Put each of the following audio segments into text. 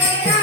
Yeah.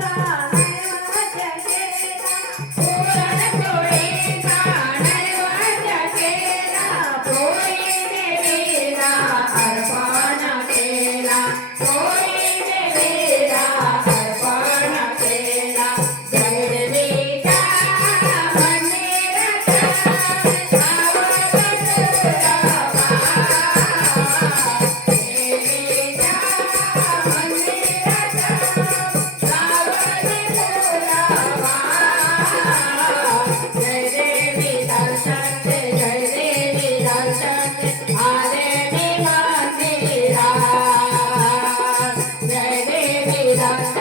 Yeah. Hey, dog.